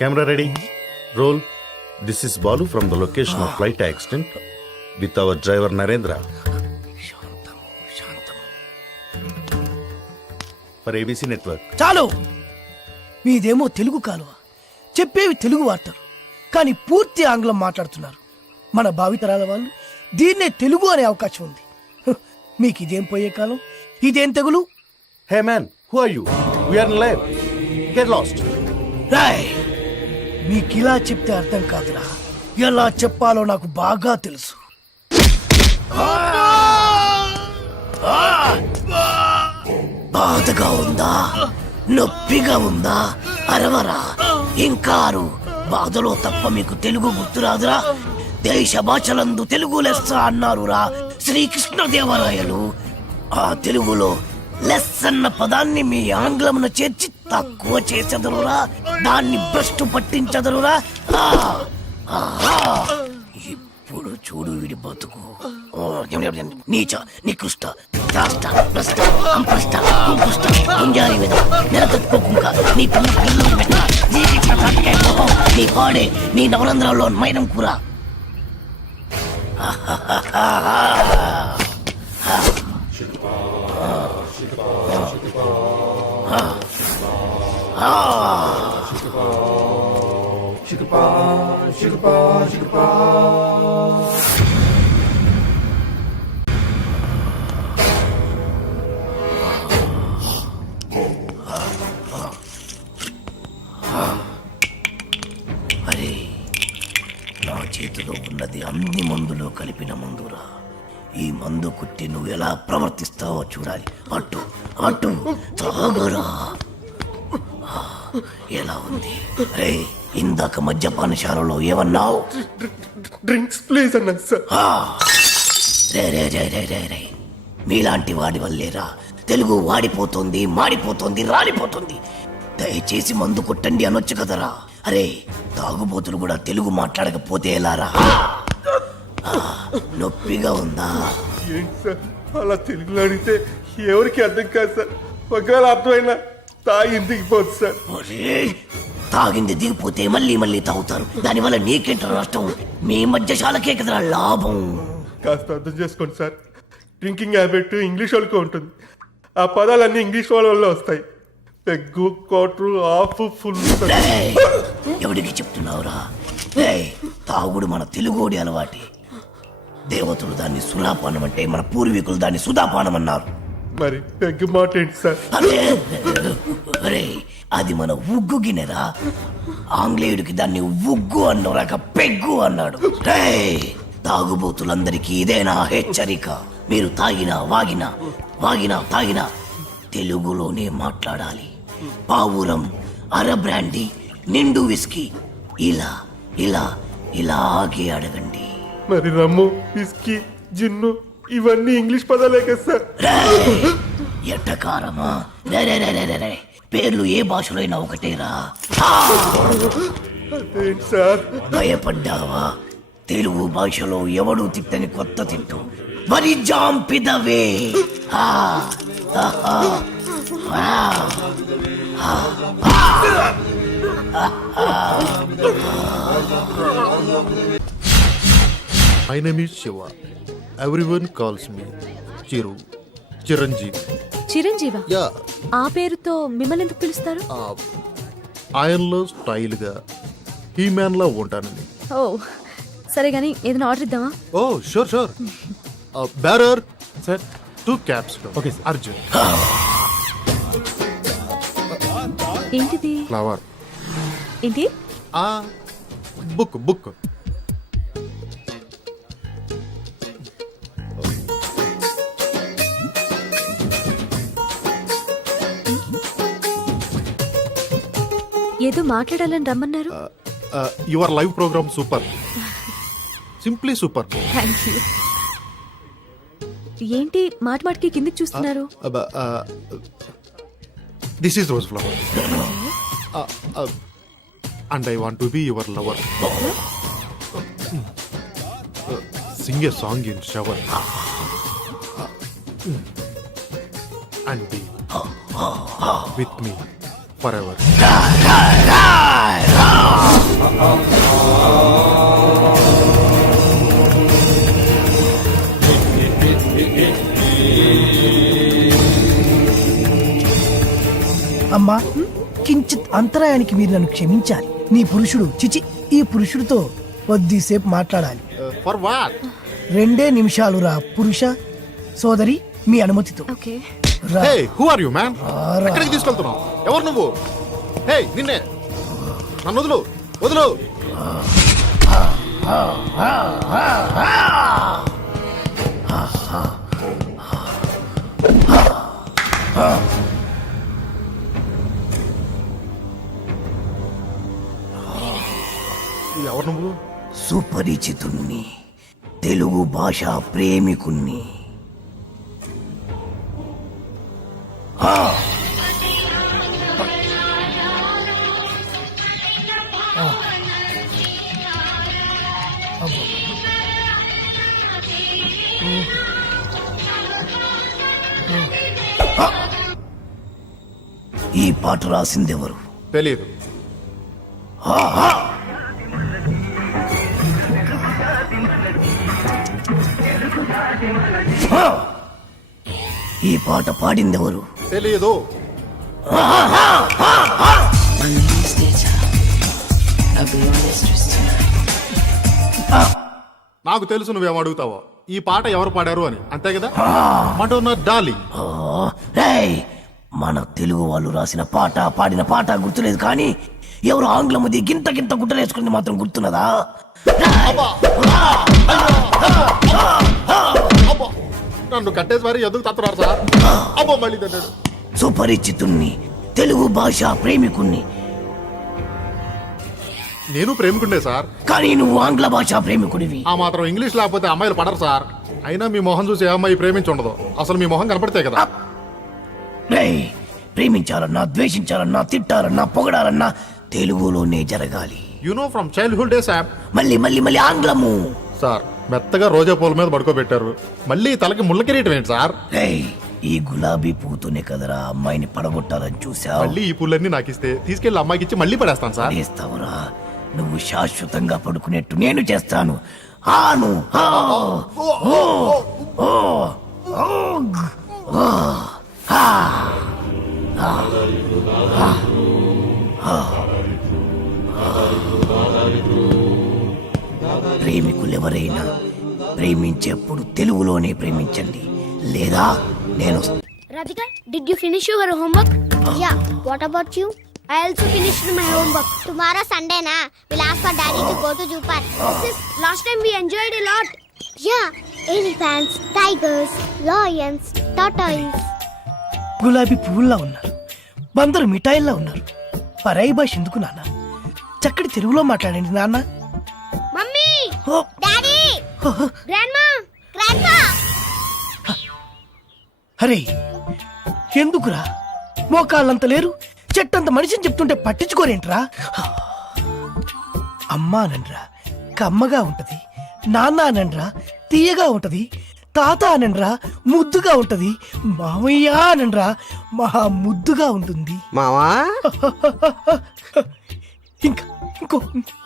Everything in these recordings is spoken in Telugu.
Camera ready. Roll. This is Balu from the location of flight accident with our driver Narendra. For ABC Network. చాలు, మీదేమో తెలుగు కాలువ, చెప్పేవి తెలుగు వార్తలు, కానీ పూర్తి ఆంగ్లం మాట్లాడుతున్నారు. మన భావితరాల వాళ్ళు దీన్నే తెలుగు అనే అవకాశం ఉంది. మీకు ఇదేం పోయే కాలం, ఇదేం తెగులు? Hey man, who are you? We are in live. Get lost. Roy, మీకిలా చెప్తే అర్థం కాదురా, ఎలా చెప్పాలో నాకు బాగా తెలుసు. బాధగా ఉందా, నొప్పిగా ఉందా? అరవరా, ఇంకారు. బాధలో తప్ప మీకు తెలుగు గుర్తురాదురా? దేశ భాషలందు తెలుగు లెస్స అన్నారురా శ్రీకృష్ణదేవరాయలు. ఆ తెలుగులో లెస్ అన్న పదాన్ని మీ ఆంగ్లమున చేర్చి తక్కువ చేసెదరురా, దాన్ని భ్రష్టు పట్టించదరురా. ఇప్పుడు చూడు వీడి బతుకు. నీచ, నికృష్ట, రాష్ట్ర, భ్రష్ట, అంప్రష్ట, కుంపుష్ట, గుంజారి మీద నెలతొక్కుకుంక నీ పిల్లలు పెట్ట, నీ పాడే, నీ నవరంధ్రాల్లో మైనం కూర. అరే, నా చేతిలో ఉన్నది అన్ని మందులో కలిపిన మందురా. ఈ మందు కుట్టి నువ్వు ఎలా ప్రవర్తిస్తావో చూడాలి. అటు అటు తాగరా. ఎలా ఉంది? రే, ఇందాక మద్యపానశాలలో ఏమన్నావు? డ్రింక్స్ ప్లీజ్ అన్నా సార్. రే రే రే రే రే రే, మీలాంటి వాడి వల్లేరా తెలుగు వాడిపోతుంది, మాడిపోతుంది, రాలిపోతుంది. దయచేసి మందు కొట్టండి అనొచ్చు కదరా. అరే, తాగుబోతులు కూడా తెలుగు మాట్లాడకపోతే ఎలారా? నొప్పిగా ఉందా? ఏంటి సార్ అలా తెలుగులో అడిగితే ఎవరికి అర్థం కాదు సార్. ఒకవేళ అర్థమైనా తాగి ఇంటికి పోదు సార్. తాగింది దిగిపోతే మళ్ళీ మళ్ళీ తాగుతారు. దానివల్ల నీకేంట నష్టం? మీ మధ్యశాలకే కదరా లాభం. కాస్త అర్థం చేసుకోండి సార్. డ్రింకింగ్ హ్యాబిట్ ఇంగ్లీష్ వాళ్ళకి ఉంటుంది. ఆ పదాలన్నీ ఇంగ్లీష్ వాళ్ళ వల్ల వస్తాయి. Peg, quarter, half, full. ఎవడికి చెప్తున్నావురా? తాగుడు మన తెలుగోడి అలవాటి. దేవతలు దాన్ని సురాపానం అంటే, మన పూర్వీకులు దాన్ని సుధాపానం అన్నారు. మరి పెగ్గు మాట ఏంటి సార్? అరే, అది మన ఉగ్గు గిన్నెరా. ఆంగ్లేయుడికి దాన్ని ఉగ్గు అన్నరాక పెగ్గు అన్నాడు. తాగుబోతులందరికీ ఇదేనా హెచ్చరిక? మీరు తాగినా తాగినా తెలుగులోనే మాట్లాడాలి. పావురం, అర బ్రాండీ, నిండు విస్కీ, ఇలా ఇలా ఇలాగే అడగండి. మరి రమ్ము, విస్కీ, జిన్ను ఇవన్నీ ఇంగ్లీష్ పదాలే కదా సార్. ఎట్టకారమా? పేర్లు ఏ భాషలో అయినా ఒకటేరా. సార్ భయపడ్డావా? తెలుగు భాషలో ఎవడు తిట్టని కొత్త తిట్టు వరి జాంపిదవే. My name is Shiva. Everyone calls me Chiranjeevi. చిరంజీవా? యా. ఆ పేరుతో మిమ్మల్ని ఎందుకు పిలుస్తారు? ఆయనలో స్టైల్గా హీమ్యాన్లా ఉంటానని. ఓ సరే గానీ ఏదైనా ఆర్డర్ ఇద్దామా? Oh sure. Bearer sir, 2 caps. Okay sir. Arjun. ఏంటిది? ఫ్లవర్. ఏంటి? బుక్. ఏదో మాట్లాడాలని రమ్మన్నారు. Your live programme super, simply super. Thank you. ఏంటి మాటికి కిందికి చూస్తున్నారు? This is rose flower and I want to be your lover. Sing a song in shower and be with me forever. అమ్మా కించిత్ అంతరాయానికి మీరు నన్ను క్షమించాలి. నీ పురుషుడు చిచి ఈ పురుషుడితో కొద్దిసేపు మాట్లాడాలి. For what? 2 నిమిషాలు రా పురుష సోదరి, మీ అనుమతితో. ఓకే. రా. హే, హూ ఆర్ యు మ్యాన్? రారా. ఎక్కడికి తీసుకెళ్తున్నావు? ఎవరు నువ్వు? హే, నిన్నే. నన్ను వదులు, వదులు. ఎవరు నువ్వు? సుపరిచితుణ్ణి, తెలుగు భాష ప్రేమికుణ్ణి. ఈ పాట రాసిందెవరు? తెలియదు. ఈ పాట పాడిందెవరు? తెలియదు. నాకు తెలుసు నువ్వేం అడుగుతావో. ఈ పాట ఎవరు పాడారు అని, అంతే కదా? Madonna darling. రేయ్, మన తెలుగు వాళ్ళు రాసిన పాట పాడిన పాట గుర్తులేదు కానీ ఎవరు ఆంగ్లముది గింత గింత గుడ్డలేసుకుంది మాత్రం గుర్తున్నదా? అబ్బో, నన్ను కట్టేసి మరి ఎందుకు తత్తున్నారు సార్? అబ్బో, మళ్ళీ తన్నాడు. సుపరిచితుణ్ణి, తెలుగు భాష ప్రేమికుణ్ణి. నేను ప్రేమికుండే సార్. కానీ నువ్వు ఆంగ్ల భాష ప్రేమికుడివి. ఆ మాత్రం ఇంగ్లీష్ లేకపోతే అమ్మాయిలు పడరు సార్. అయినా మీ మొహం చూసి ఏ అమ్మాయి ప్రేమించి ఉండదు. అసలు మీ మొహం కనపడితే కదా. రేయ్, ప్రేమించాలన్నా ద్వేషించాలన్నా తిట్టాలన్నా పొగడాలన్నా తెలుగులోనే జరగాలి. You know from childhood days app. మళ్ళీ మళ్ళీ మళ్ళీ ఆంగ్లము. సార్, మెత్తగా రోజా పూల మీద పడుకోబెట్టారు, మళ్ళీ తలకి ముళ్ళ కిరీటం ఏంటి సార్? రేయ్, ఈ గులాబీ పూతోనే కదరా అమ్మాయిని పడగొట్టాలని చూసావు. మళ్ళీ ఈ పూలన్నీ నాకు ఇస్తే తీసుకెళ్లి అమ్మాయికి ఇచ్చి మళ్ళీ పడేస్తాను సార్. చేస్తావురా? నువ్వు శాశ్వతంగా పడుకునేట్టు నేను చేస్తాను. ఆను ఆ, ఓ, ఓ, ఓ, ఆ, ఆ, ఆ, ఆ. ప్రేమికులెవరైనా ప్రేమించేప్పుడు తెలుగులోనే ప్రేమించండి, లేదా నేను Radhika, did you finish your homework? Yeah. What about you? I also finished my homework. Tomorrow Sunday na, we'll ask for daddy to go to zoo park. Last time we enjoyed a lot. Yeah. Elephants, tigers, lions, tortoise. గులాబీ పువ్వుల్లా ఉన్నారు, బందరు మిఠాయిల్లా ఉన్నారు. పరాయి భాష ఎందుకు నాన్న? చక్కటి తెలుగులో మాట్లాడండి నాన్న. Mummy! ఓ, Daddy! Grandma! Grandpa! అరే ఎందుకురా? మోకాళ్ళంత లేరు, చెట్టంత మనిషిని చెప్తుంటే పట్టించుకోరేంట్రా? అమ్మా అనండ్రా కమ్మగా ఉంటది, నాన్న అనండ్రా తీయగా ఉంటది, తాత అనండ్రా ముద్దుగా ఉంటది, మామయ్య అనండ్రా మహా ముద్దుగా ఉంటుంది. మావా ఇంకా ఇంకో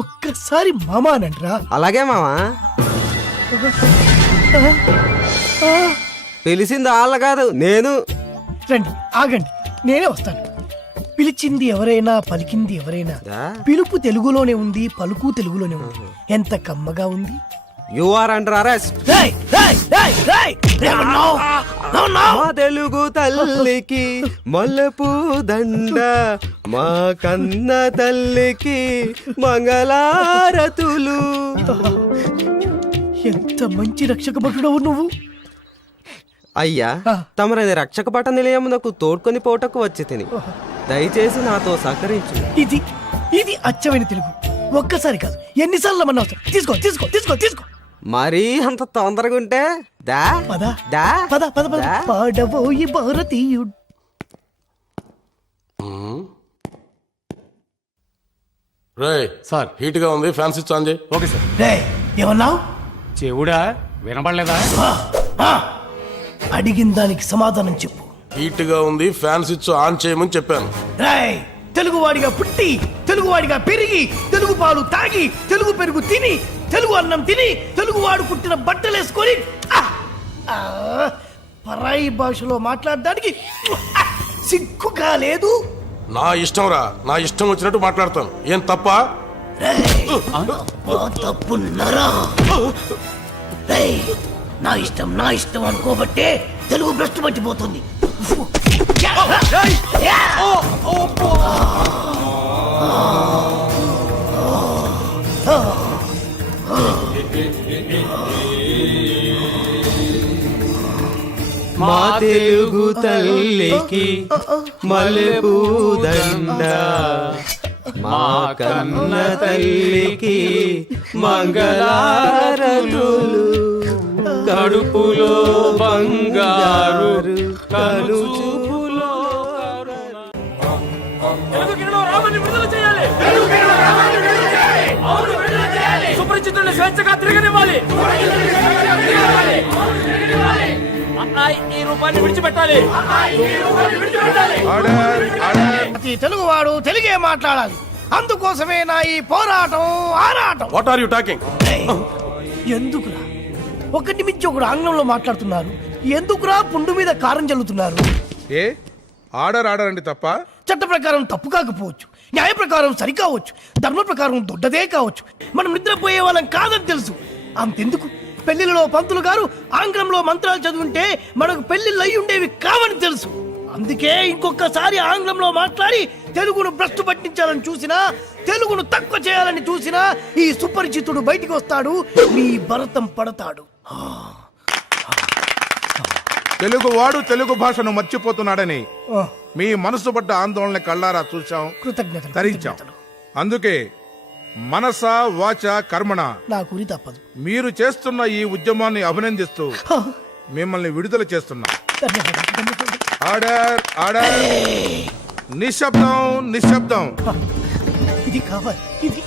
ఒక్కసారి మామ అనండ్రా. అలాగే మావా. పిలిచింది వాళ్ళ కాదు, నేను. రండి ఆగండి, నేనే వస్తాను. పిలిచింది ఎవరైనా పలికింది ఎవరైనా, దా. పిలుపు తెలుగులోనే ఉంది, పలుకు తెలుగులోనే ఉంది. ఎంత కమ్మగా ఉంది. You are under arrest. రేయ్, రేయ్, రేయ్, రేయ్, ఏమన్నావ్? ఏమన్నావ్? మా తెలుగు తల్లికి మల్లెపూ దండ, మా కన్న తల్లికి మంగళారతులు. ఎంత మంచి రక్షక భటుడవు నువ్వు. అయ్యా, తమరది రక్షక పట నిలయమునకు తోడ్కొని పోటకు వచ్చి తిని దయచేసి నాతో సహకరించు. ఇది ఇది అచ్చమైన తెలుగు. ఒక్కసారి కాదు ఎన్నిసార్లు మన అవసరం. తీసుకో తీసుకో తీసుకో తీసుకో. మరీ అంత తొందరగా ఉంటే దా పద దా పద పద పద. దా. పాడబోయి భారతీయుడు. రేయ్ సార్, హీట్ గా ఉంది, ఫ్యాన్స్ స్విచ్ ఆన్ చేయి. Okay sir. రేయ్, ఏమన్నావ్? చెవుడా వినపడలేదా? అడిగిన దానికి సమాధానం చెప్పు. హీట్ గా ఉంది, ఫ్యాన్ స్విచ్ ఆన్ చేయమని చెప్పాను. రేయ్, తెలుగువాడిగా పుట్టి, తెలుగువాడిగా పెరిగి, తెలుగు పాలు తాగి, తెలుగు పెరుగు తిని, తెలుగు అన్నం తిని, తెలుగువాడు పుట్టిన బట్టలేసుకొని పరాయి భాషలో మాట్లాడడానికి సిగ్గుగా లేదు? నా ఇష్టంరా, నా ఇష్టం వచ్చినట్టు మాట్లాడతాను. ఏం తప్ప? తప్పున్నారా? నా ఇష్టం అనుకోబట్టే తెలుగు భ్రష్టు పట్టిపోతుంది. మా తెలుగు తల్లికి మల్లెపూదండ, మా కన్న తల్లికి మంగళారతులు, కడుపులో బంగారు కలుచుపులో సుపరిచితుల్ని స్వేచ్ఛగా తిరగనివ్వాలి. ఈ రూపాన్ని విడిచిపెట్టాలి. ప్రతి తెలుగువాడు తెలుగే మాట్లాడాలి. అందుకోసమే నా ఈ పోరాటం ఆరాటం. What are you talking? ఎందుకురా ఒకటి మించి ఒకడు ఆంగ్లంలో మాట్లాడుతున్నారు? ఎందుకురా పుండు మీద కారం చల్లుతున్నారు? ఏ ఆర్డర్ అండి తప్ప? చట్ట ప్రకారం తప్పు కాకపోవచ్చు, న్యాయ ప్రకారం సరికావచ్చు, ధర్మ ప్రకారం దొడ్డదే కావచ్చు. మనం నిద్రపోయే వాళ్ళం కాదని తెలుసు. అంతెందుకు, పెళ్లిలో పంతులు గారు ఆంగ్లంలో మంత్రాలు చదువుంటే మనకు పెళ్లిళ్ళు అయి ఉండేవి కావని తెలుసు. అందుకే ఇంకొకసారి ఆంగ్లంలో మాట్లాడి తెలుగును భ్రష్టు పట్టించాలని చూసినా, తెలుగును తక్కువ చేయాలని చూసినా ఈ సుపరిచితుడు బయటికి వస్తాడు, మీ భరతం పడతాడు. తెలుగు వాడు తెలుగు భాషను మర్చిపోతున్నాడని ఆ, మీ మనసు పడ్డ ఆందోళన కళ్ళారా చూశాం, కృతజ్ఞతలు, తరించాం. కృతజ్ఞతలు. అందుకే మనస వాచ కర్మణ నా గురి తప్పదు. మీరు చేస్తున్న ఈ ఉద్యమాన్ని అభినందిస్తూ మిమ్మల్ని విడుదల చేస్తున్నా. ధన్యవాదాలు, ధన్యవాదాలు. ఆర్డర్ ఆర్డర్, నిశ్శబ్దం నిశ్శబ్దం. ఇది కావాలి, ఇది